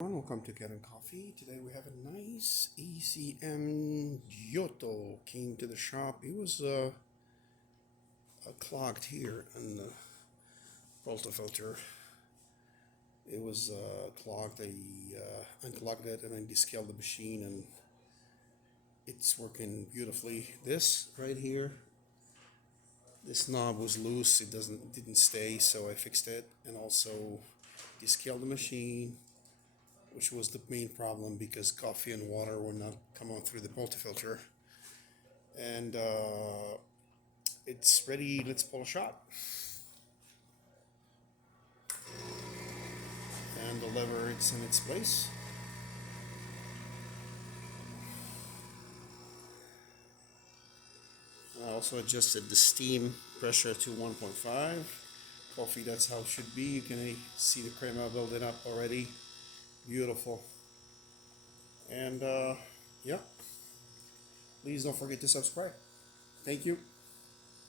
Welcome to Kanen Coffee. Today we have a nice ECM Giotto came to the shop. It was clogged here in the filter. It was clogged. I unclogged it and I descaled the machine and it's working beautifully. This right here, this knob was loose. It didn't stay, so I fixed it and also descaled the machine, which was the main problem because coffee and water were not coming through the filter. And it's ready. Let's pull a shot. And the lever, it's in its place. I also adjusted the steam pressure to 1.5. Coffee, that's how it should be. You can see the crema building up already. Beautiful. And yeah, please don't forget to subscribe. Thank you.